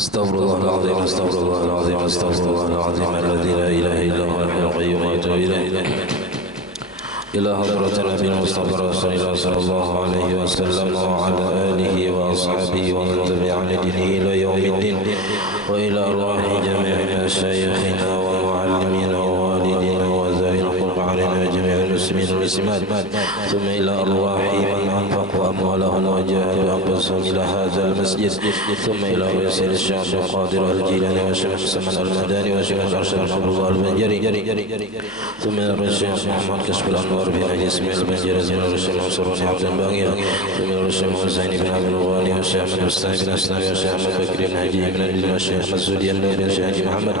Astaghfirullahaladzim, astaghfirullahaladzim, astaghfirullahaladzim alladzi la ilaha illa huwal hayyul qayyum wa atubu ilaih. Ila hadratin Nabi Mustafa Rasulullah sallallahu alaihi wasallam wa ala alihi wa ashabihi wa man tabi'a dinihi ila yaumiddin wa ila arwahi jami'i masyayikhina wa muallimina wa walidina wa zawil qur'anina wa jami'il muslimin wal muslimat thumma ila arwahi man anfaqu amwalahum wa jahadu anfusahum ila hadzal masjid thumma ila rasul Syekh Qadir al-Jilani wa Syekh Saman al-Madani wa Syekh Arsyad Abdullah al-Banjari thumma ila rasul Muhammad Kasbul في مجلس من البنجرة من الرشيد منصورون عبد الباقي ومن الرشيد حسين بن عبد الغالي والشيخ أحمد مستعين بن أسلام والشيخ أحمد بكر بن هجي بن الدين والشيخ أحمد سودي بن الشيخ محمد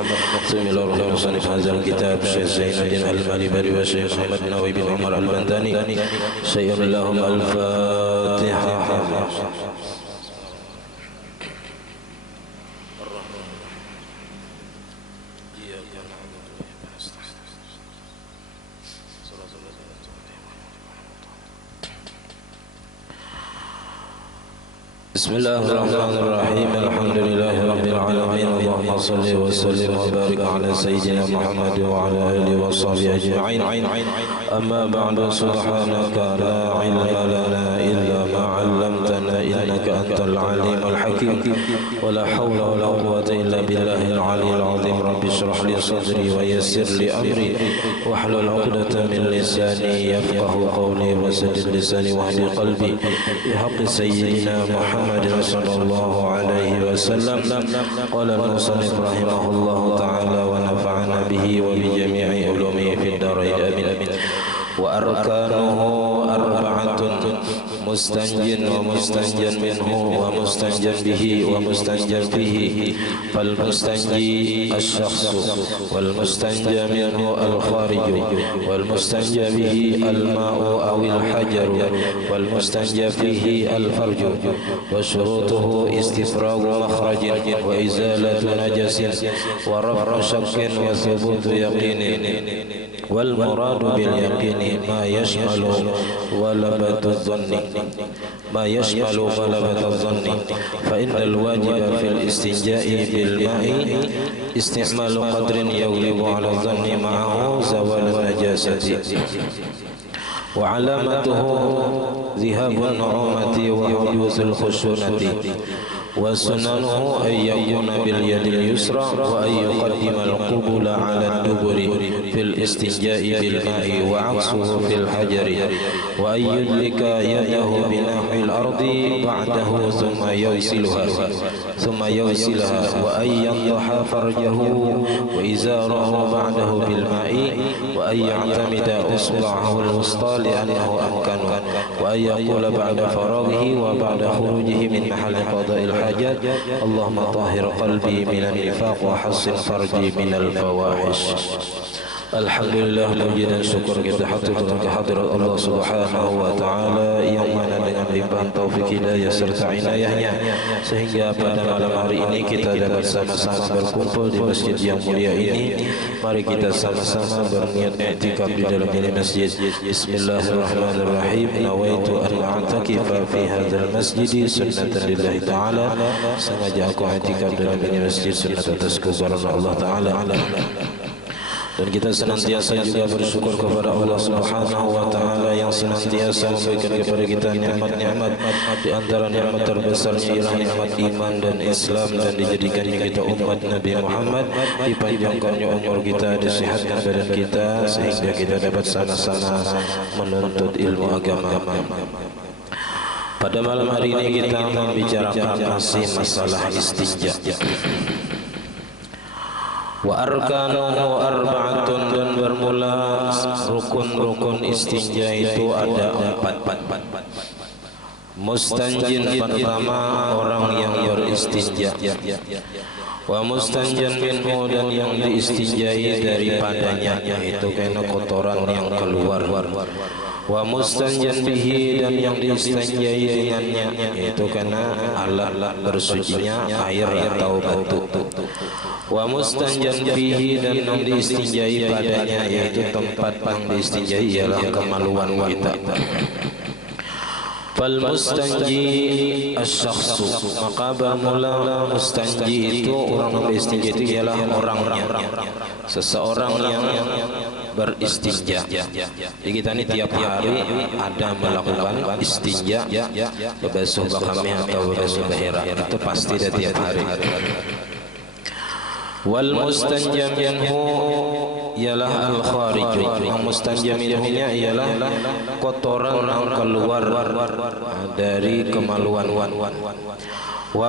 ثم إلى روح مصنف هذا الكتاب الشيخ زين الدين المالبري والشيخ محمد نووي بن عمر البنداني شيء لهم الفاتحة. بسم الله الرحمن الرحيم الحمد لله رب العالمين اللهم صل وسلم وبارك على سيدنا محمد وعلى آله وصحبه أجمعين أما بعد سبحانك لا علم لنا إلا ما علمتنا إنك أنت العليم الحكيم ولا حول ولا قوة إلا بالله العلي العظيم رب اشرح لي صدري ويسر لي أمري واحلل عقدة من لساني يفقه قولي وسدد لساني واهد قلبي بحق سيدنا محمد صلى الله عليه وسلم. قال المصنف رحمه الله تعالى ونفعنا به وبجميع علومه في الدارين آمين. وأركانه أربعة مستنجٍ ومستنجٍ منه ومستنجٍ به ومستنجٍ فيه فالمستنجي الشخص والمستنجى منه الخارج والمستنجى به الماء أو الحجر والمستنجى فيه الفرج وشروطه استفراغ مخرج وإزالة نجس ورفع شك وثبوت يقين والمراد باليقين ما يشمل غلبة الظن فإن الواجب في الاستنجاء بالماء استعمال قدر يغلب على الظن معه زوال النجاسة وعلامته ذهاب النعومة وحدوث الخشونة وسننه أن يكون باليد اليسرى وأن يقدم القبل على الدبر في الاستنجاء بالماء وعكسه في الحجر وأن يدلك يده بنحو الأرض بعده ثم يغسلها وأن ينضح فرجه وإزاره بعده بالماء وأن يعتمد أصبعه الوسطى لأنه أمكن وأن يقول بعد فراغه وبعد خروجه من محل قضاء الحاجات اللهم طهر قلبي من النفاق وحسن فرجي من الفواحش. Alhamdulillah, puji dan syukur kita haturkan kehadirat Allah Subhanahu wa taala yang mana dengan limpahan taufik hidayah serta inayahnya sehingga pada malam hari ini kita dapat sama-sama berkumpul di masjid yang mulia ini. Mari kita sama-sama berniat i'tikaf di dalam ini masjid. Bismillahirrahmanirrahim. Nawaitu an a'takifa fi hadzal masjid sunnatan lillahi taala. Sengaja aku i'tikaf dalam ini masjid sunnat atas kebesaran Allah taala. Dan kita senantiasa juga bersyukur kepada Allah Subhanahu wa taala yang senantiasa memberikan kepada kita nikmat-nikmat. Di antara nikmat terbesarnya ialah nikmat iman dan Islam dan dijadikannya kita umat Nabi Muhammad, dipanjangkannya umur kita, disehatkan badan kita sehingga kita dapat sama-sama menuntut ilmu agama. Pada malam hari ini kita membicarakan masih masalah istinja. Wa arkanuhu arba'atun dan bermula rukun-rukun istinja itu ada 4. Mustanjin pertama orang yang beristinja. Wa mustanjan minhu dan yang diistinjai daripadanya yaitu karena kotoran yang keluar. Wa mustanjan bihi dan yang diistinjai dengannya yaitu karena alat bersucinya air atau batu. Wa mustanjan bihi dan yang diistinjai padanya yaitu tempat yang diistinjai ialah kemaluan kita. Fal mustanji asy-syakhsu, maka bermula mustanji itu orang yang beristinja itu ialah orangnya, seseorang yang beristinja. Jadi kita ini tiap hari ada melakukan istinja, berbasuh bakami atau berbasuh bahira, itu pasti ada tiap hari. Wal mustanjam minhu ialah al-kharij. Yang mustanjam minhunya ialah kotoran yang keluar dari kemaluan. Wa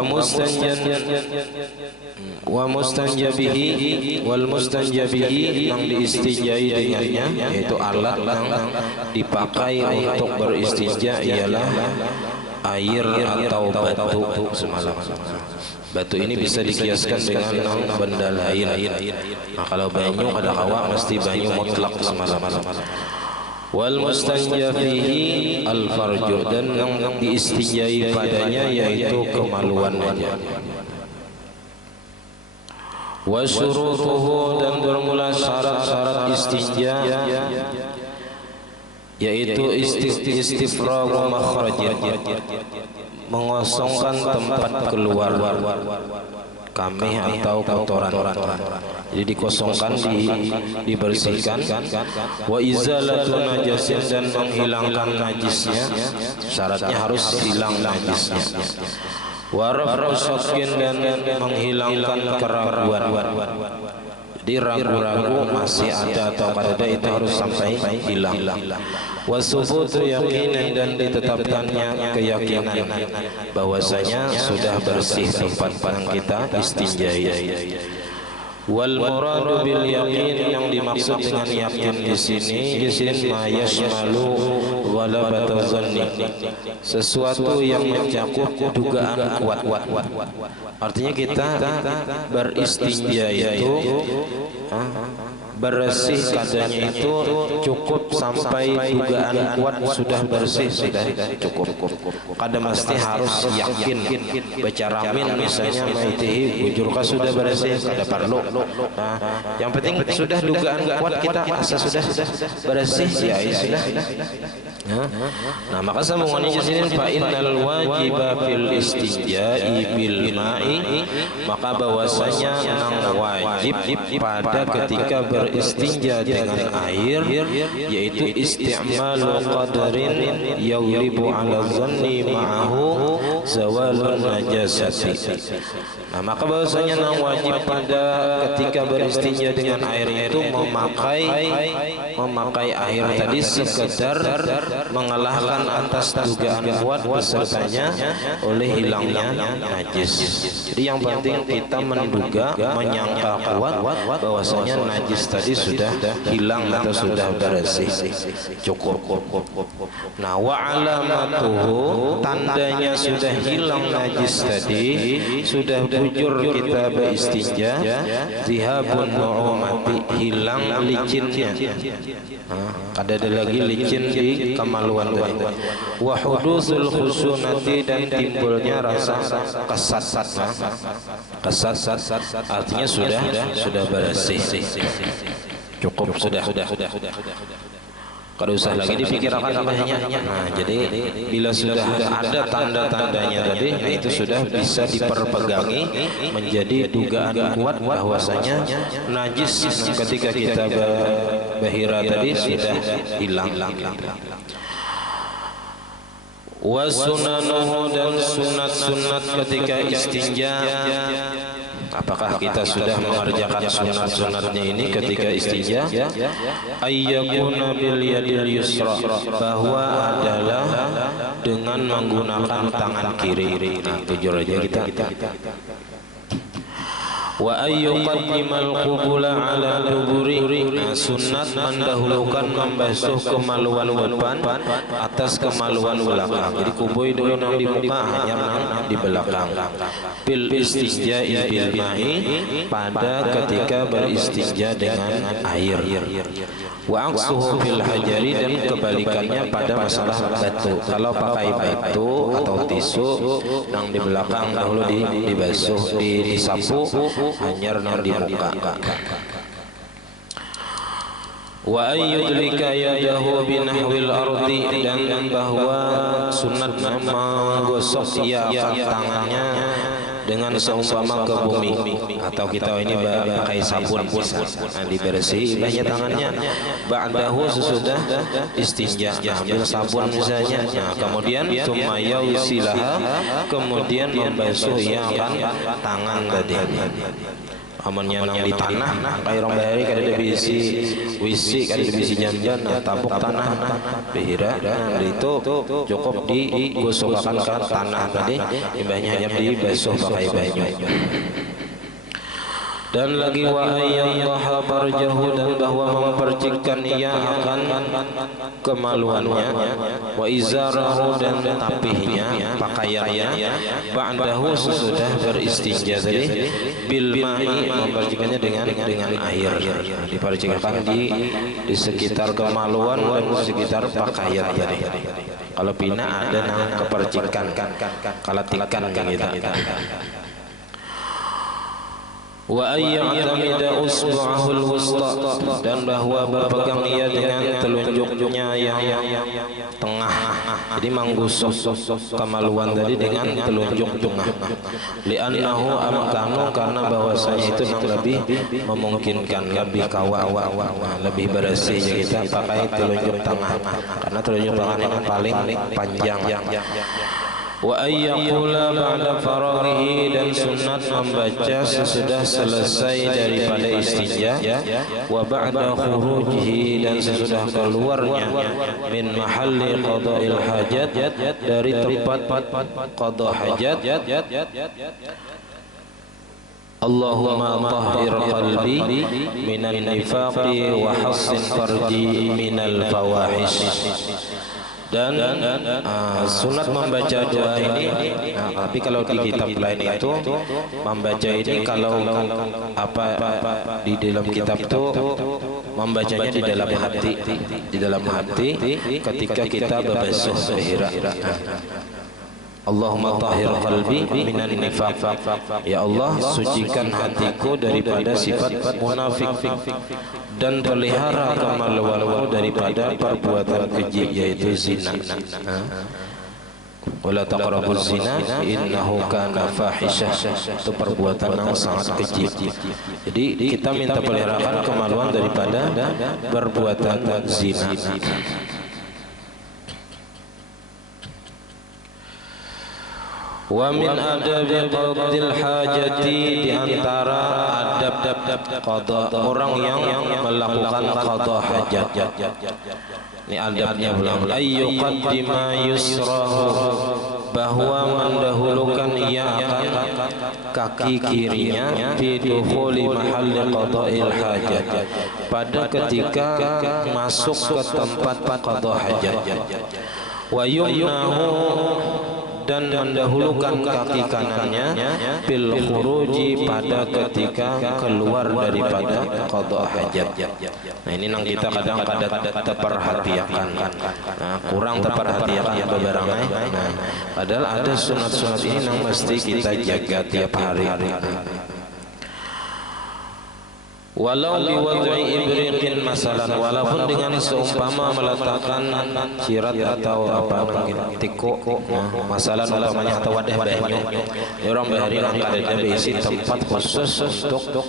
mustanjabihi wal mustanjabihi yang diistinjai dengannya, yaitu alat yang dipakai untuk beristinja ialah air atau batu semalam. Batu ini bisa dikiaskan dengan benda lain. Nah, kalau banyu ada kawa mesti banyu mutlak semalam. Wal mustanja fihi al farju, dan yang diistinjai padanya yaitu kemaluan saja. Wa syurutuhu, dan bermula syarat-syarat istinja yaitu istifragu makhrajin, mengosongkan tempat keluar kamih atau kotoran. Jadi dikosongkan, dibersihkan. Wa izalatu najasin, dan menghilangkan najisnya, syaratnya harus hilang najisnya. Wa raf'u syakkin, dan menghilangkan keraguan. Jadi ragu-ragu masih ada atau tidak, itu harus sampai hilang. Wa subutu yaqinan, dan ditetapkannya keyakinan bahwasanya sudah bersih tempat yang kita istinjai. Wal muradu bil yaqin, yang dimaksud dengan yakin di sini ma yashmalu ghalabata zanni, sesuatu yang mencakup dugaan kuat. Artinya kita beristinja itu bersih kadarnya itu cukup sampai dugaan kuat sudah bersih, sudah cukup. Kadang mesti harus yakin, baca ramin misalnya maitihi bujurka sudah bersih, kada perlu. Nah, yang penting sudah dugaan kuat kita asa sudah bersih, ya sudah. Nah, maka sambungannya di sini fa innal wajiba fil istinja'i bil ma'i, maka bahwasanya yang wajib pada ketika beristinja dengan air yaitu isti'malu qadarin yaulibu ala dhanni ma'ahu zawalun najasati. Nah, maka bahwasanya yang wajib pada ketika beristinja dengan air itu memakai air tadi sekedar mengalahkan atas dugaan kuat besertanya oleh hilangnya najis. Jadi yang penting kita menduga, menyangka kuat bahwasanya najis tadi sudah hilang atau sudah bersih, cukup. Nah, wa alamatuhu, tandanya sudah hilang najis tadi, sudah bujur kita beristinja, zihabun nu'umati, hilang licinnya. Ada lagi licin di kemaluan tadi. Wa hudusul khusunati, dan timbulnya rasa kesat. Artinya sudah bersih, cukup, sudah. Kalau usah lagi dipikirkan banyak. Nah, jadi bila sudah ada tanda-tandanya tadi, nah itu sudah bisa diperpegangi menjadi dugaan kuat bahwasanya najis ketika kita bahira tadi sudah hilang. Wa sunanuhu, dan sunat-sunat ketika istinja. Apakah kita sudah mengerjakan sunat-sunatnya ini ketika istinja? Ayyakuna bil yadil yusra, bahwa adalah dengan menggunakan tangan kiri. Nah, tujuh aja kita. Wa ayyuqaddimal qubula ala duburi, sunat mendahulukan membasuh kemaluan depan atas kemaluan belakang. Jadi kubui dulu yang di muka, hanya yang di belakang. Bil istinja'i bil ma'i, pada ketika beristinja dengan air. Wa aqsuhu fil hajari, dan kebalikannya pada masalah batu. Kalau pakai batu atau tisu, yang di belakang dahulu dibasuh, disapu, hanyar yang di muka. Wa ayyudlika yadahu binahwil ardi, dan bahwa sunat menggosok ia tangannya dengan seumpama ke bumi, atau kita ini pakai sabun bisa, nah, dibersih banyak tangannya ba'dahu sesudah istinja, ambil sabun misalnya, nah, kemudian tsumma yausilaha, kemudian membasuh ia kan tangan tadi. Amannya nang di tanah, kayak orang bahari kada ada bisi wisi, kada ada bisi jamban, tabuk tanah, behira, itu cukup digosokkan ke tanah tadi, imbahnya hanya dibasuh pakai banyu. Dan lagi wa ayyadhaha farjahu, dan bahwa mempercikkan ia akan kemaluannya, wa izarahu, dan tapihnya, pakaiannya, ba'dahu sesudah beristinja tadi, bil ma'i, mempercikkannya dengan air, dipercikkan di sekitar kemaluan dan di sekitar pakaian tadi. Kalau pina ada nang kepercikan, kalau tikan gitu. Wa ayya'tamida usbu'ahul wusta, dan bahwa berpegang ia dengan telunjuknya yang tengah, jadi menggosok kemaluan tadi dengan telunjuk tengah. Li'annahu amkanu, karena bahwasanya itu yang lebih memungkinkan, lebih kawa, lebih bersih kita pakai telunjuk tengah, karena telunjuk tengah yang paling panjang. Wa ayyaqula ba'da faraghihi, dan sunat membaca sesudah selesai daripada istinja, wa ba'da khurujihi, dan sesudah keluarnya min mahalli qada'il hajat, dari tempat qada hajat. Allahumma tahhir qalbi minan nifaqi wa hassin farji minal fawahish. Dan sunat membaca doa ini, tapi kalau di kitab lain itu membaca ini, kalau di dalam kitab itu membacanya di dalam hati ketika kita berbasuh behira. Allahumma tahhir qalbi minan nifaq, ya Allah sucikan hatiku daripada sifat munafik, dan pelihara kemaluanku daripada perbuatan keji, yaitu zina. Wala taqrabuz zina innahu kana fahisyah, itu perbuatan yang sangat keji. Jadi kita minta peliharakan kemaluan daripada perbuatan zina. Wa min adabi qadil hajati, di antara adab qada orang yang melakukan qada hajat. Ini adabnya belum. Ayyuqaddima yusrahu, bahwa mendahulukan ia akan kaki kirinya fi dukhuli mahalli qada'il hajat, pada ketika masuk ke tempat qada hajat. Wa yumnahu, dan mendahulukan kaki kanannya bil khuruji, pada ketika keluar daripada qada hajat. Nah ini nang kita kadang-kadang terperhatikan, kurang terperhatikan beberapa. Nah, padahal ada sunat-sunat ini yang mesti kita jaga tiap hari. Walau biwad'i ibriqin masalan, walaupun dengan seumpama meletakkan sirat atau apa mungkin tiko, masalan umpamanya, atau wadah banyu. Orang bahari angkat ada berisi tempat khusus untuk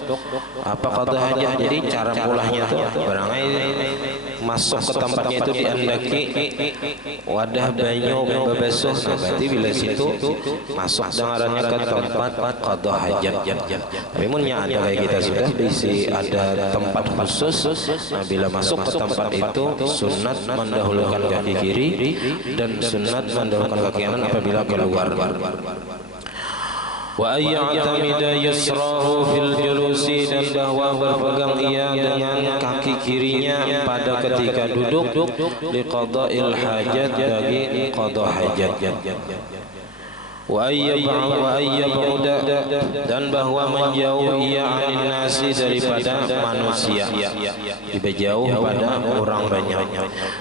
apa qada hajat. Jadi cara mulahnya tuh barangnya masuk ke tempatnya itu diandaki wadah banyu berbasuh. Nah, berarti bila situ masuk dengarannya ke tempat qada hajat. Tapi munnya ada kayak kita sudah berisi ada tempat khusus. Nah, bila masuk ke tempat itu sunat mendahulukan kaki kiri dan sunat mendahulukan kaki kanan apabila keluar. Wa ayya'tamida yusrahu fil julusi, dan bahwa berpegang ia dengan kaki kirinya pada ketika duduk liqada'il hajat, bagi qada hajat. Wa ayyab'uda, dan bahwa menjauh ia anin nasi, daripada manusia, dijauh pada orang banyak.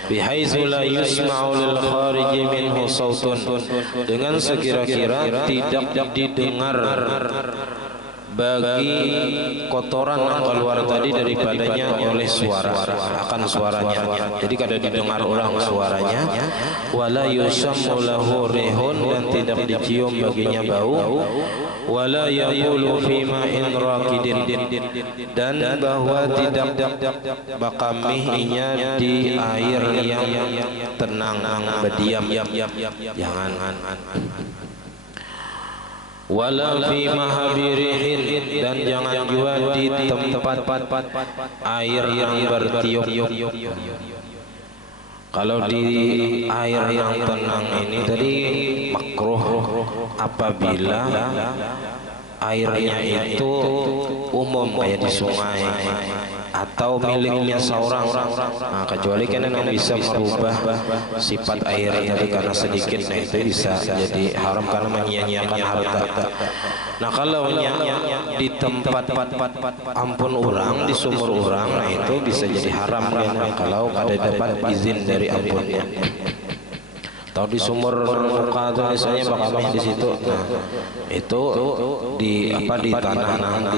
Bihaitsu la yusma'u lil khariji minhu sautun, dengan sekira-kira tidak didengar bagi kotoran yang keluar tadi daripadanya oleh suara, akan suaranya. Jadi kada didengar orang suaranya. Wala yusammu lahu rihun, dan tidak dicium baginya bau. Wala yaqulu fi ma'in raqidin, dan bahwa tidak bakamihnya di air yang tenang berdiam. Jangan. Wala fi mahabirihin, dan jangan juga di tempat air yang bertiup. Kalau di air yang tenang ini tadi makruh apabila airnya itu umum kayak di sungai atau miliknya seorang. Nah, kecuali kan yang bisa merubah sifat air tadi karena sedikit, nah itu bisa jadi haram karena menyia-nyiakan harta. Nah kalau di tempat ampun orang, di sumur orang, nah itu bisa jadi haram kan kalau ada dapat izin dari ampunnya. Atau di sumur muka itu misalnya bakamih di situ, nah itu di tanah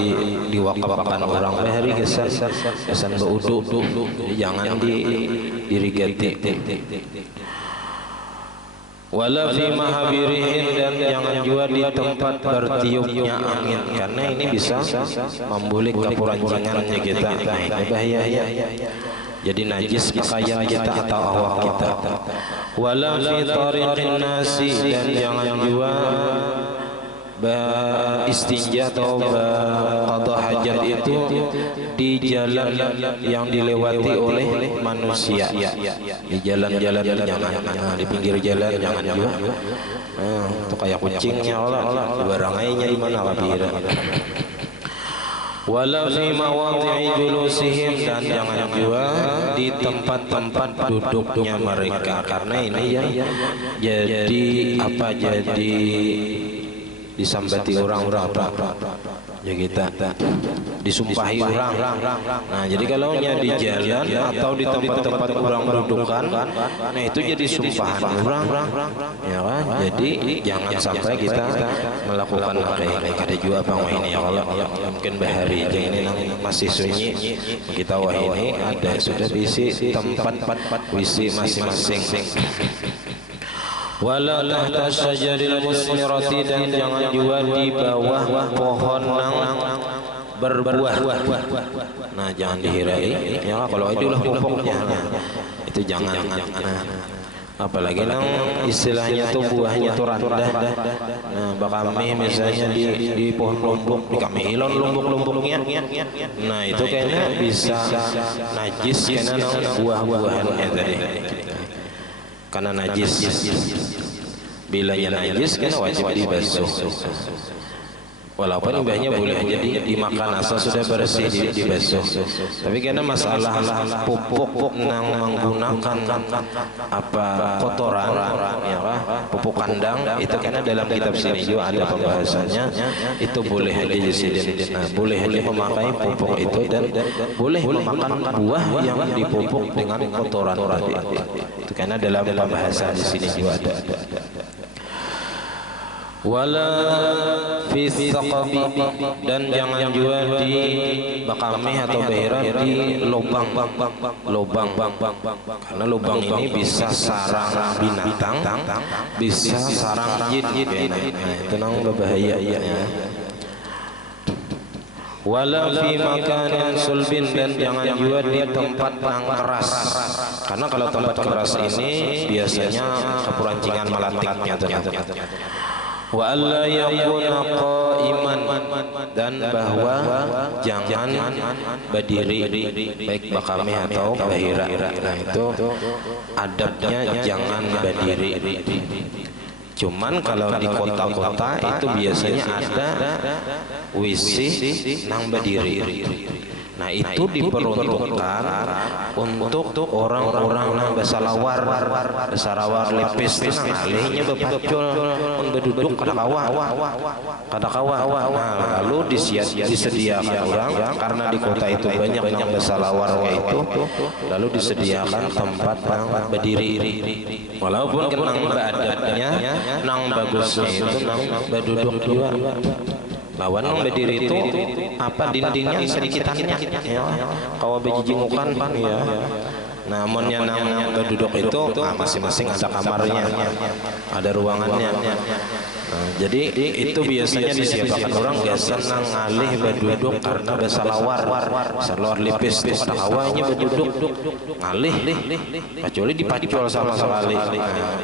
diwakafkan orang bahari kesan berudu, jangan dirigati. Wala fi mahabirihin, dan jangan juga di tempat bertiupnya angin, karena ini bisa membulik keperancingannya kita. Nah ini bahaya, jadi najis pakaian kita atau awak kita. Wala fi tariqin nasi, dan jangan juga istinja atau qada hajat itu di jalan yang dilewati oleh manusia. Di jalan-jalan jangan, di pinggir jalan jangan juga. Itu kayak kucingnya Allah barangainya di mana kabira. Wala fi mawadhi'i julusihim, dan jangan juga di tempat-tempat duduknya mereka, karena ini ya jadi disambati orang-orang ya kita disumpahi orang. Nah jadi kalau di jalan atau di tempat-tempat orang berdudukan, nah itu jadi sumpahan orang, ya kan. Jadi jangan sampai kita melakukan kayak ada juga bang ini ya Allah, mungkin bahari ini masih sunyi kita, wah ini ada sudah diisi tempat wisi masing-masing. Wala tahta syajaril musmirati, dan jangan juga di bawah pohon yang berbuah. Nah jangan dihirai ya, kalau itulah pokoknya itu jangan. Apalagi nang istilahnya tuh buahnya tuh rendah. Nah bakami misalnya di pohon lumbuk, di kami hilon lumbuk-lumbuknya, nah itu kayaknya bisa najis karena buah-buahannya tadi, karena najis. Bila najis kan wajib dibasuh. Walaupun ibahnya boleh aja dimakan asal sudah bersih dibasuh. Tapi karena masalah pupuk yang menggunakan kotoran, ya pupuk kandang, itu karena dalam kitab sini juga ada pembahasannya. Itu boleh aja di sini. Nah, boleh aja memakai pupuk itu, dan boleh memakan buah yang dipupuk dengan kotoran tadi. Itu karena dalam pembahasan di sini juga ada. Wala fi thaqabi, dan jangan juga di bakamih atau behera di lubang, karena lubang ini bisa sarang binatang, bisa sarang jin. Nah itu nang berbahaya ya. Wala fi makanin sulbin, dan jangan juga di tempat yang keras, karena kalau tempat keras ini biasanya keperancingan malatiknya ternyata. Wa alla yakuna qa'iman, dan bahwa jangan berdiri baik bakamih atau bahira. Nah itu adabnya jangan berdiri. Cuman kalau di kota-kota itu biasanya ada WC nang berdiri. Nah itu diperuntukkan untuk orang-orang yang bersalawar lepis nang alihnya berpacul berduduk kada kawa. Nah lalu disediakan orang, karena di kota itu banyak yang bersalawarnya itu, lalu disediakan tempat yang berdiri. Walaupun kenang beradabnya, nang bagusnya itu nang berduduk juga. lawan yang berdiri itu apa dindingnya sedikitannya ya kalau bejijingukan ya. Namun yang berduduk itu masing-masing ada kamarnya, ada ruangannya. Nah, jadi itu biasanya disiapkan orang biasa nang ngalih berduduk karena besalawar lipis tuh pada awalnya berduduk ngalih kecuali dipacul sama sekali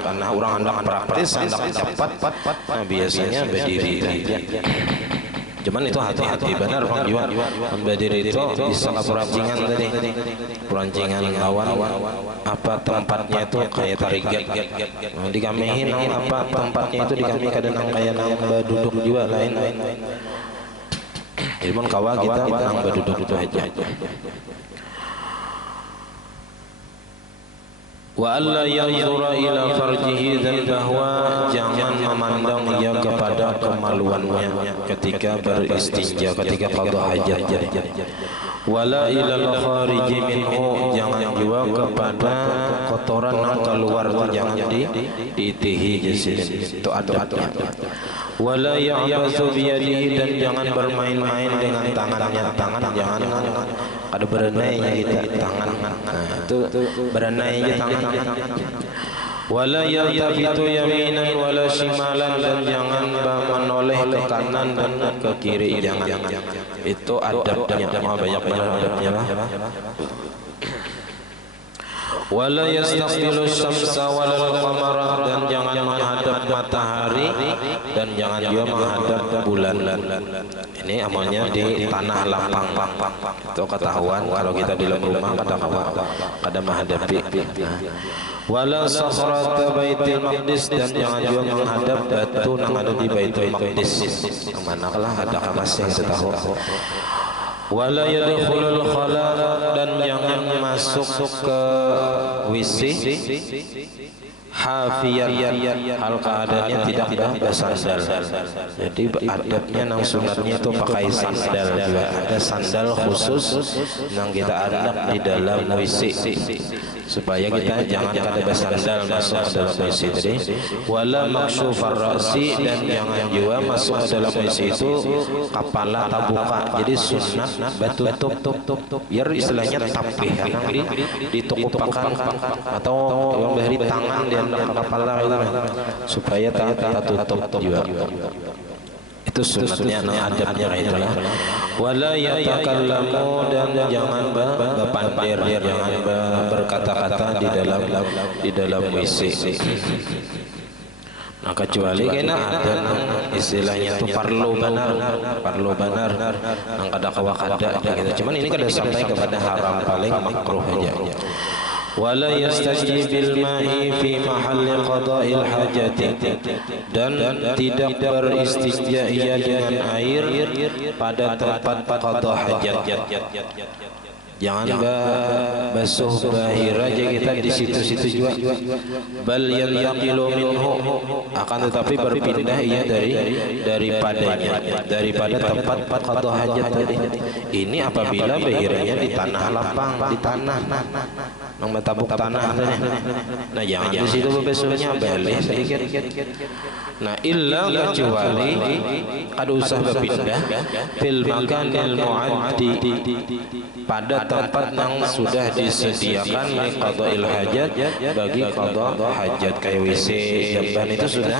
karena orang hendak praktis hendak cepat. Nah biasanya berdiri aja. Cuman itu hati-hati benar Bang Jiwa, berdiri itu bisa perancingan tadi, perancingan lawan apa tempatnya itu kayak tarigat dikamihin apa tempatnya itu dikami kadang kayak nang berduduk juga lain. Cuman kawa kita nang berduduk itu aja. Wa alla yanzura ila farjihi, dan bahwa jangan memandang ia kepada kemaluannya ketika beristinja, ketika qada hajat. Wala ilal khariji minhu, jangan juga kepada kotoran yang keluar itu jangan diitihi itu adabnya. Wala ya'basu biyadihi, dan jangan bermain-main dengan tangannya. Tangan jangan ada berenainya kita tangan. Nah, itu berenainya tangan. Wala yaltafitu yaminan wala shimalan, dan jangan menoleh ke kanan dan ke kiri, jangan. Itu adabnya. Mau banyak adabnya lah. Wala yastaqbilu syamsa wal qamara, dan jangan menghadap matahari dan jangan juga menghadap bulan. Ini amalnya di tanah lapang. Itu ketahuan kalau kita di dalam rumah kada menghadapi. Wala sakhrata Baitul Maqdis, dan jangan juga menghadap batu yang ada di Baitul Maqdis. Kemanalah ada kamas yang setahu. Wala yadkhulul khala, dan jangan masuk ke WC hafiyan, hal keadaannya tidak bersandal. Jadi adabnya nang sunatnya itu pakai sandal. Ada sandal khusus yang kita adab di dalam WC supaya kita jangan kada bersandal masuk ke dalam WC tadi. Wala maksyufar ra'si, dan jangan juga masuk ke dalam WC itu kepala tabuka. Jadi sunat batu biar istilahnya tapih ditukupakan atau yang dari tangan dan kepala itu supaya tak tutup juga. Itu sunatnya, adabnya itu lah. Wala yatakallamu, dan jangan berpandir, jangan berkata-kata di dalam WC. Nah kecuali kena ada istilahnya itu parlo banar yang kada kawa kada gitu. Cuman ini kada sampai kepada haram, paling makruh aja. Wala yastajibil ma'i fi mahalli qada'il hajati, dan tidak beristinja ia dengan air pada tempat qada hajat. Jangan basuh bahir aja kita di situ-situ juga. Bal yantaqilu minhu, akan tetapi berpindah ia daripada tempat qada hajat tadi. Ini apabila bahirnya di tanah lapang, di tanah tabuk tanah. Nah jangan di situ basuhnya balik sedikit. Nah illa kecuali kada usah berpindah fil makanil mu'addi, pada tempat yang sudah disediakan li qada'il hajat, bagi qada hajat kayak WC jamban itu sudah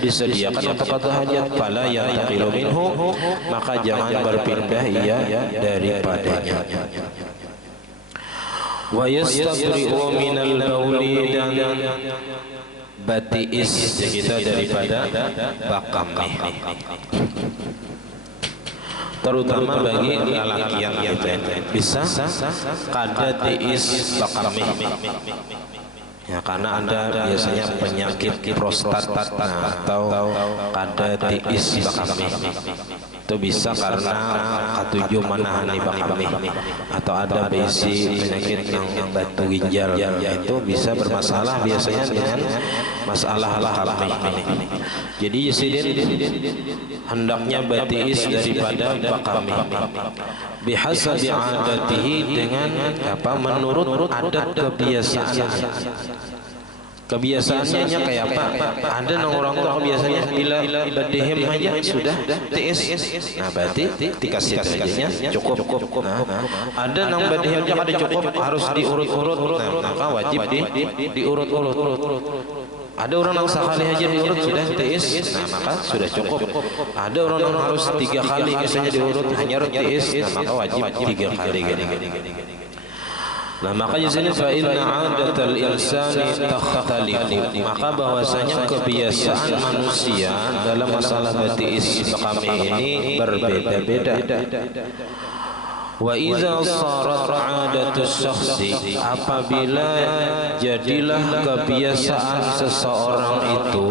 disediakan untuk qada hajat. Fala yantaqilu minhu, maka jangan berpindah ia daripadanya. Wa yastabri'u minal bauli, dan batiis kita daripada bakamih, terutama bagi lelaki yang bisa kada tiis bakamih ya, karena ada biasanya penyakit prostat atau kada tiis bakamih. Itu bisa karena katujuh menahani bakamih, atau ada besi penyakit yang batu ginjal, itu bisa bermasalah biasanya dengan masalah bakamih ini. Jadi Yesidin hendaknya batiis daripada bakamih bihasabi adatihi, dengan apa menurut adat kebiasaan. Kebiasaannya kayak apa? Ada orang tua biasanya bila badihem aja sudah TS. Nah berarti dikasih saja cukup. Nah, ada nang badihem aja kada cukup harus diurut-urut. Nah maka wajib diurut-urut. Ada orang yang sekali aja diurut sudah TS, nah maka sudah cukup. Ada orang yang harus 3 kali misalnya diurut hanya TS, nah maka wajib 3 kali. Nah makanya sini fa inna 'adatal insani takhtalifu, maka bahwasanya kebiasaan manusia dalam masalah batiis kami ini berbeda-beda. Wa iza sarat 'adatus syakhsi, apabila jadilah kebiasaan seseorang itu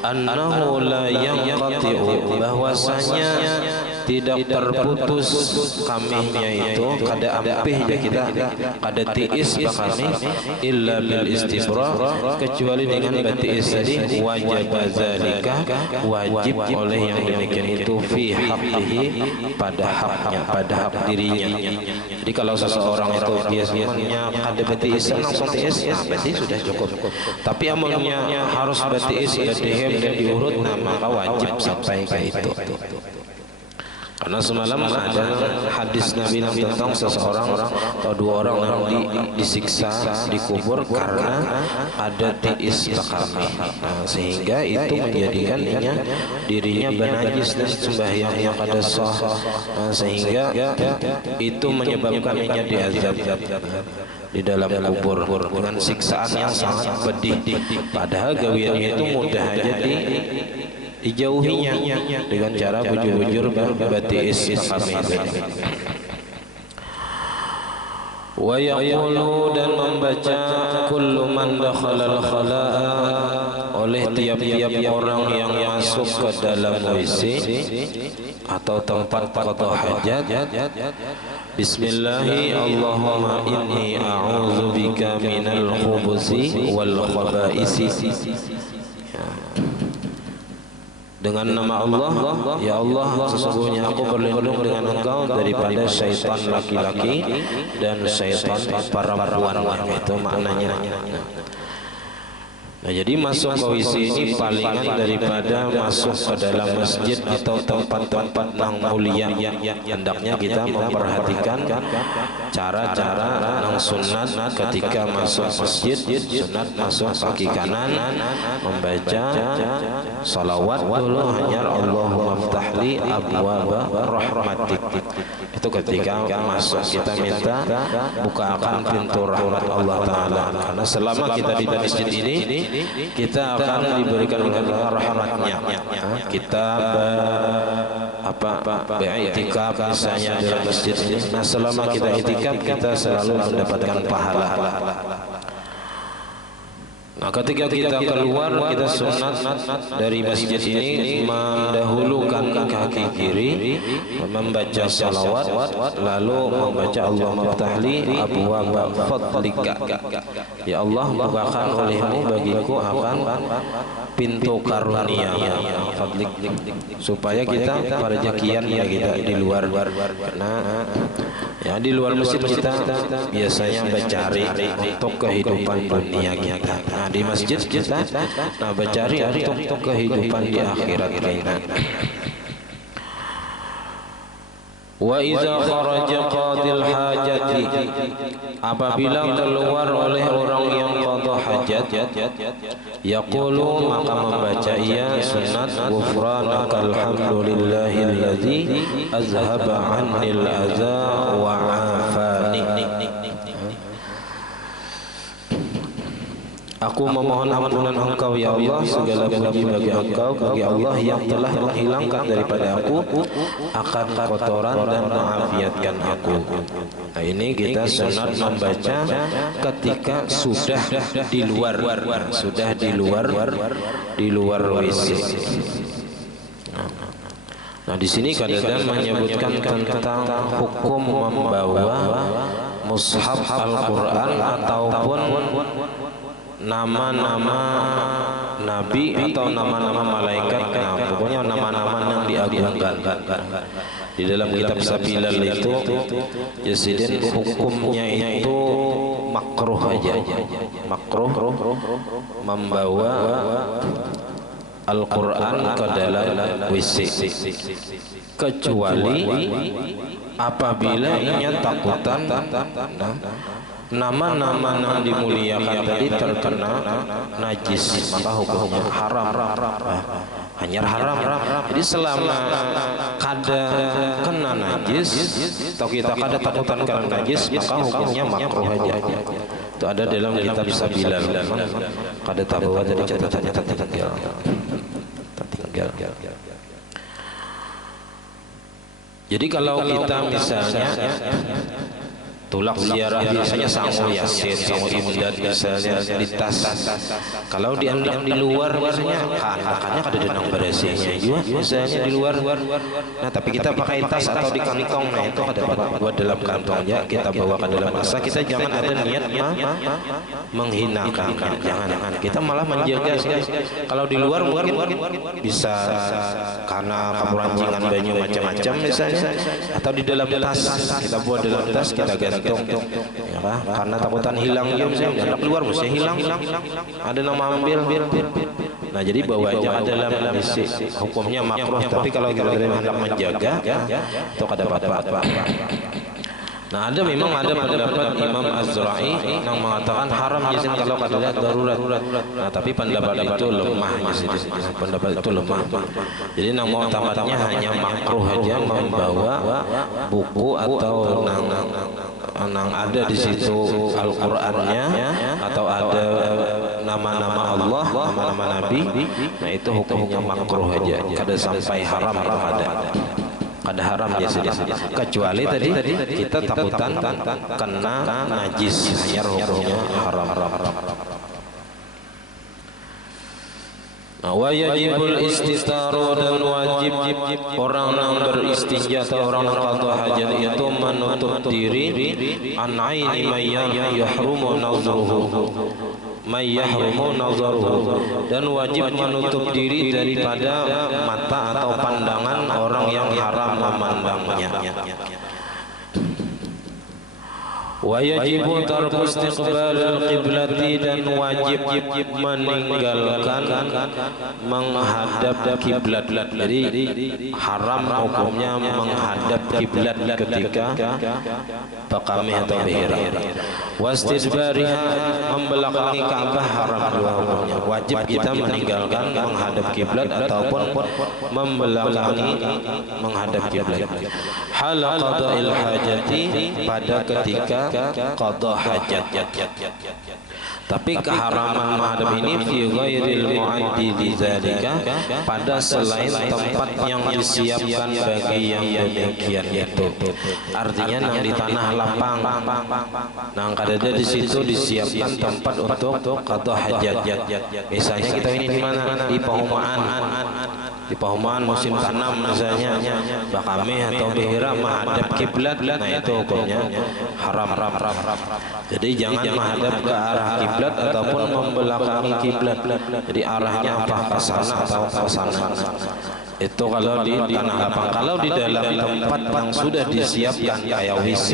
annahu la yanqati'u, bahwasanya tidak terputus kamihnya itu kada ampihnya kita kada tiis bakami illa bil istibra, kecuali dengan batiis tadi wajib zalika, wajib oleh yang demikian itu fi haqqihi, pada haknya, pada hak dirinya. Jadi kalau seseorang itu biasanya kada batiis langsung tiis, nah berarti sudah cukup. Tapi amalnya harus batiis badihem dan diurut, nah maka wajib sampai ke itu. Karena semalam ada hadis Nabi tentang seseorang atau 2 orang yang disiksa dikubur karena ada tiis bakami, sehingga itu menjadikan dirinya bernajis dan sembahyangnya kada sah, sehingga itu menyebabkan diazab di dalam kubur dengan siksaan yang sangat pedih. Padahal gawiannya itu mudah aja dijauhinya dengan cara bujur-bujur berbatiis kami. Wa yaqulu, dan membaca kullu man dakhala al-khala'a, oleh tiap-tiap orang yang masuk ke dalam WC atau tempat qada hajat, bismillahi Allahumma inni a'udzu bika minal khubuzi wal khaba'isi, dengan nama Allah, ya Allah sesungguhnya aku berlindung dengan Engkau daripada syaitan laki-laki dan syaitan perempuan. Itu maknanya. Nah jadi masuk ke WC ini palingan daripada masuk ke dalam masjid atau tempat-tempat yang mulia. Hendaknya kita memperhatikan cara-cara yang sunat ketika masuk masjid. Sunat masuk kaki kanan, membaca salawat dulu, hanya Allahumma ftahli abwaaba rahmatik. Itu ketika masuk kita minta bukakan pintu rahmat Allah Ta'ala. Karena selama kita di masjid ini kita akan diberikan dengan rahmatnya. Kita beriktikaf misalnya dalam masjid ini. Nah selama kita iktikaf kita selalu mendapatkan pahala. Nah ketika kita keluar, kita sunat dari masjid ini mendahulukan kaki kiri, membaca salawat, lalu membaca Allahumma ftahli abwaaba fadlika, ya Allah bukakan olehmu bagiku akan pintu karunia fadlik, supaya kita rezekian ya kita di luar. Karena ya di luar masjid kita biasanya mencari untuk kehidupan dunia kita. Nah di masjid kita mencari untuk kehidupan di akhirat kita. Wa iza kharaja qadil hajati, apabila keluar oleh orang yang qada hajat, yaqulu, maka membaca ia sunat ghufranakal hamdulillahilladzi azhaba 'annil adza wa 'afani. Aku memohon ampunan Engkau ya Allah, segala puji bagi Engkau, bagi Allah yang telah menghilangkan daripada aku akan kotoran dan mengafiatkan aku. Nah ini kita sunat membaca ketika sudah di luar WC. Nah di sini kadang menyebutkan tentang hukum membawa mushaf Al-Quran ataupun nama-nama nabi atau nama-nama malaikat. Nah, pokoknya nama-nama yang diagungkan. Di dalam kitab Sabilal itu Yazidin hukumnya itu makruh aja. Makruh membawa Al-Quran ke dalam WC, kecuali apabila ia takutan nama-nama yang dimuliakan tadi terkena najis, maka hukumnya haram. Hanya haram. Jadi selama kada kena najis atau kita kada takutan karena najis, maka hukumnya makruh aja. Itu ada dalam kitab Sabilal. Kada tahu jadi catatannya tertinggal. Jadi kalau kita misalnya tulak ziarah biasanya sangu yasin, sangu imdad misalnya di tas. Kalau di luar biasanya anak-anaknya kada denang berasinya juga misalnya di luar. Nah tapi kita pakai tas atau di kantong, nah itu kada buat dalam kantongnya kita bawa ke dalam masa. Kita jangan ada niat menghinakan, jangan. Kita malah menjaga. Kalau di luar mungkin bisa karena kamurancingan banyu macam-macam misalnya, atau di dalam tas kita buat dalam tas kita gantung. Ya, karena takutan hilang ya, misalnya keluar mesti hilang, ada nama ambil. Nah jadi bawa aja dalam isi, hukumnya makruh. Tapi kalau kita hendak menjaga itu kada apa-apa. Nah memang ada pendapat Imam Az-Zura'i yang mengatakan haram yazid kalau kada darurat. Nah tapi pendapat itu lemah yazid. Pendapat itu lemah. Jadi nang mau tamatnya hanya makruh aja membawa buku atau nang ada di situ Al-Qur'annya atau ada nama-nama Allah, nama-nama Nabi. Nah itu hukumnya makruh aja. Kada sampai haram ada. Kada haram ya sudah, kecuali tadi kita takutan kena najis, hanya hukumnya haram. Wa yajibul istitaru, dan wajib orang yang beristinja atau orang yang qada hajat itu menutup diri an aini may yahrumu nazaruhu, dan wajib menutup diri daripada mata atau pandangan orang yang haram memandangnya. Wa yajibu tarku istiqbalil qiblati, dan wajib meninggalkan menghadap kiblat. Jadi haram hukumnya menghadap kiblat ketika Bakamih atau Bihira. Wastidbariha, membelakangi Ka'bah haram juga hukumnya. Wajib kita meninggalkan menghadap kiblat ataupun membelakangi menghadap kiblat. Hal qada'il hajati, pada ketika qada hajat. Tapi keharaman menghadap ini fi ghairil mu'addi lidzalika, pada selain tempat yang disiapkan bagi yang demikian itu. Artinya nang di tanah lapang, nang kadada di situ disiapkan tempat untuk qada hajat. Misalnya kita ini di mana? Di Pahumaan musim tanam misalnya, Bakamih atau Bihira menghadap kiblat, nah itu hukumnya haram. Jadi jangan menghadap ke arah kiblat ataupun membelakangi kiblat. Jadi arahnya apa, ke sana atau ke sana. Itu kalau di tanah lapang. Kalau di dalam tempat yang sudah disiapkan kayak WC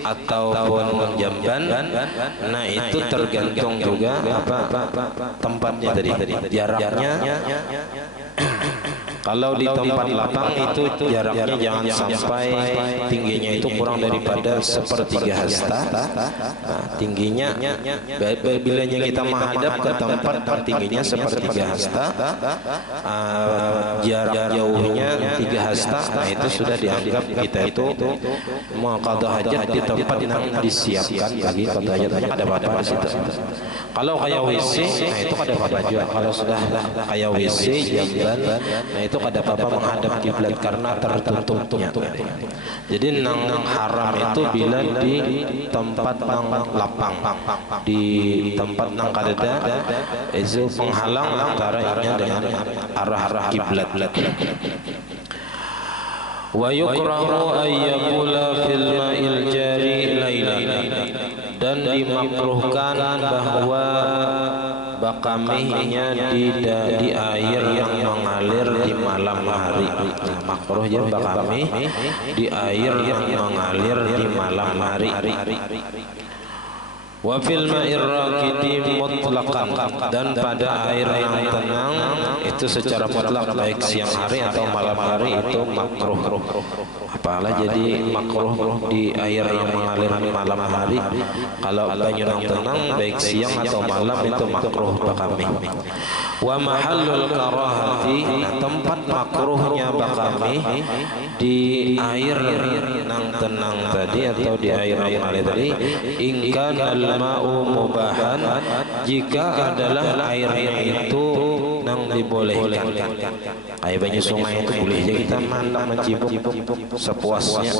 ataupun jamban, nah itu tergantung juga apa tempatnya tadi. Jaraknya kalau di tempat lapang itu jaraknya jangan sampai tingginya itu kurang daripada sepertiga hasta. Nah, tingginya bila kita menghadap ke tempat yang tingginya sepertiga hasta, jarak jauhnya 3 hasta, nah itu sudah dianggap kita itu mau qada hajat di tempat yang disiapkan bagi qada hajat. Ada apa-apa di situ. Kalau kayak WC, nah itu kada apa-apa juga. Kalau sudah kayak WC jamban, nah itu kada apa-apa menghadap kiblat karena tertutupnya. Jadi nang haram itu bila di tempat nang lapang, di tempat nang kadada itu penghalang antara ini dengan arah kiblat. Wa yukrahu ayyakula fil ma'il jari lailan, dan dimakruhkan bahwa bakamihnya di air yang mengalir di malam hari. Makruh ya bakamih di air yang mengalir di malam hari. Wa fil ma'ir raqidi mutlaqan, dan pada air yang tenang itu secara mutlak baik siang hari atau malam hari itu makruh. Apalah jadi makruh di air yang mengalir di malam hari. Kalau banyu yang tenang baik siang atau malam itu makruh bakamih. Wa mahallul karahati, tempat makruhnya bakamih di air yang tenang tadi atau di air yang mengalir tadi, in kana al-ma'u mubahan, jika adalah airnya itu yang dibolehkan. Air banyu sungai itu boleh aja kita mandang mencibuk sepuasnya.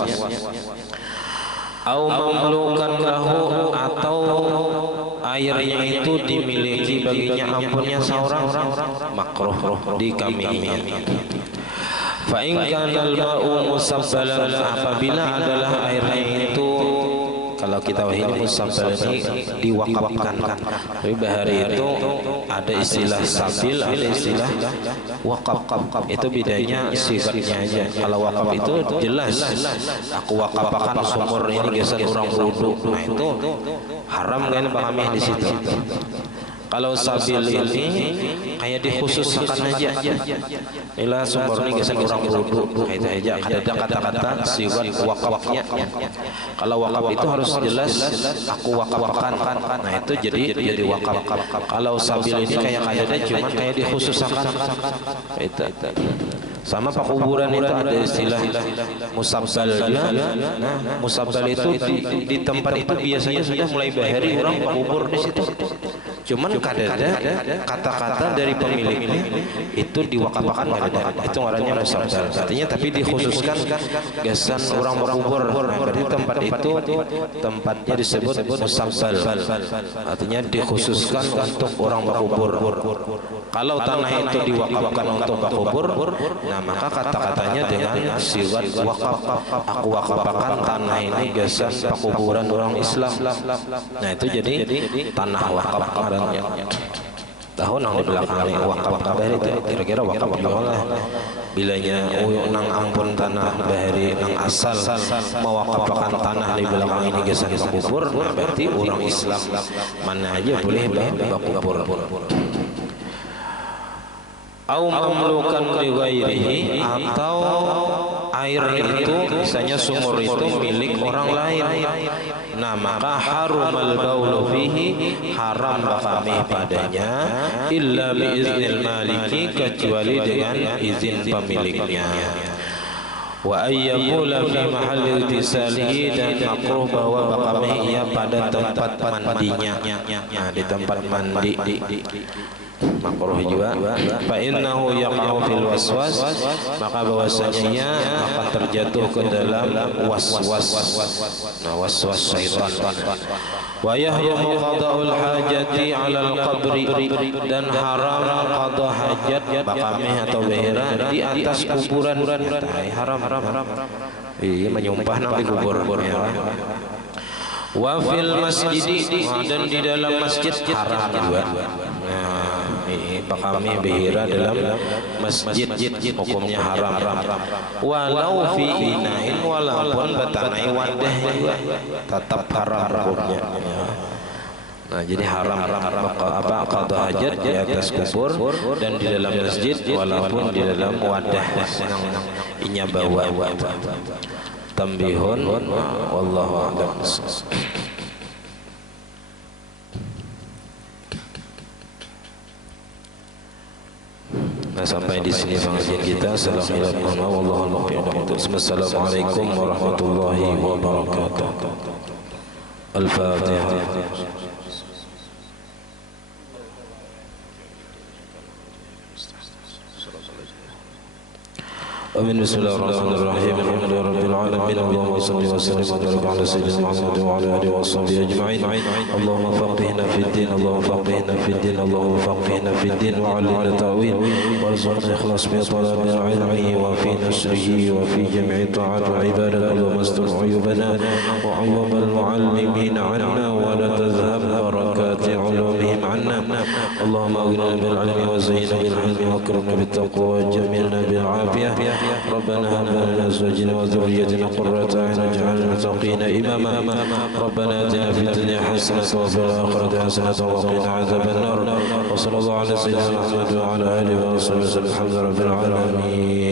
Au mamlukan lahu, atau airnya itu dimiliki baginya ampunnya seorang, makruh di kamihnya. Fa in kana al-ma'u musabbalan, apabila adalah airnya itu, kalau kita ini musabbal ini diwakafkan. Tapi bahari itu ada istilah sabil, ada istilah wakaf. Itu bedanya sifatnya aja. Kalau wakaf itu jelas, aku wakafkan sumur ini geser orang wudu, nah itu haram kan pahamnya di situ. Kalau sabil ini kayak dikhususkan aja. Inilah sumur ini geser orang wudu, itu aja. Ada kata-kata sifat wakafnya. Kalau wakaf itu harus jelas, aku wakafkan. Nah itu jadi wakaf. Kalau sabil ini kayak ada cuma kayak dikhususkan. Itu. Sama pakuburan itu ada istilah musabbal. Nah, musabbal itu di tempat itu biasanya sudah mulai bahari orang pakubur di situ. Cuman kadada kata-kata dari pemiliknya itu diwakafkan kadada. Itu ngarannya musabbal. Artinya tapi dikhususkan gasan orang pakubur. Nah, berarti tempat itu tempatnya disebut musabbal. Artinya dikhususkan untuk orang pakubur. Kalau tanah itu diwakafkan untuk pakubur, nah maka kata-katanya dengan sifat wakaf. Aku wakafkan tanah ini gasan pakuburan orang Islam. Nah itu jadi tanah wakaf karannya. Tahun yang di belakang wakaf kabar itu kira-kira wakaf apa? Bilanya nang ampun tanah bahari nang asal mewakafkan tanah di belakang ini gasan pakubur, nah berarti orang Islam mana aja boleh bakubur. Au mamlukan li ghairihi, atau air itu misalnya sumur itu milik orang lain. Nah maka harumal baulu fihi, haram bakamih padanya, illa bi iznil maliki, kecuali dengan izin pemiliknya. Wa ayyamula fi mahalli irtisalihi, dan makruh bahwa bakamih ia pada tempat mandinya. Nah di tempat mandi makruh juga. Fa innahu yaqa'u fil waswas, maka bahwasanya akan terjatuh ke dalam waswas. Nah waswas syaitan. Wa yahrumu qada'ul hajati 'alal qabri, dan haram qada hajat bakamih atau behera di atas kuburan. Haram. Iya menyumpah nang di kubur ya. Wa fil masjid, dan di dalam masjid haram juga. Bakamih behira dalam masjid hukumnya haram. Walau fi inain, walaupun batanai wadah juga tetap haram hukumnya. Nah jadi haram apa qada hajat di atas kubur dan di dalam masjid walaupun di dalam wadah yang inya bawa. Tambihun wallahu a'lam. Nah sampai di sini pengajian kita. Assalamualaikum warahmatullahi wabarakatuh. Al-Fatihah. آمين. بسم الله الرحمن الرحيم. الحمد لله رب العالمين. اللهم صل وسلم وبارك على سيدنا محمد وعلى آله وصحبه أجمعين. اللهم فقهنا في الدين، اللهم فقهنا في الدين، اللهم فقهنا في الدين وعلمنا التأويل وارزقنا إخلاص في طلب العلم وفي نشره وفي جميع طاعات وعبادة. اللهم استر عيوبنا وعيوب المعلمين عنا ولا تذهب بركات علومهم عنا. اللهم أغننا بالعلم وزينا بالحلم واكرمنا بالتقوى وجملنا بالعافية. ربنا هب لنا من أزواجنا وذريتنا قرة أعين واجعلنا للمتقين إماما. ربنا آتنا في الدنيا حسنة وفي الآخرة حسنة وقنا عذاب النار. وصلى الله على سيدنا محمد وعلى آله وصحبه وسلم. الحمد لله رب العالمين.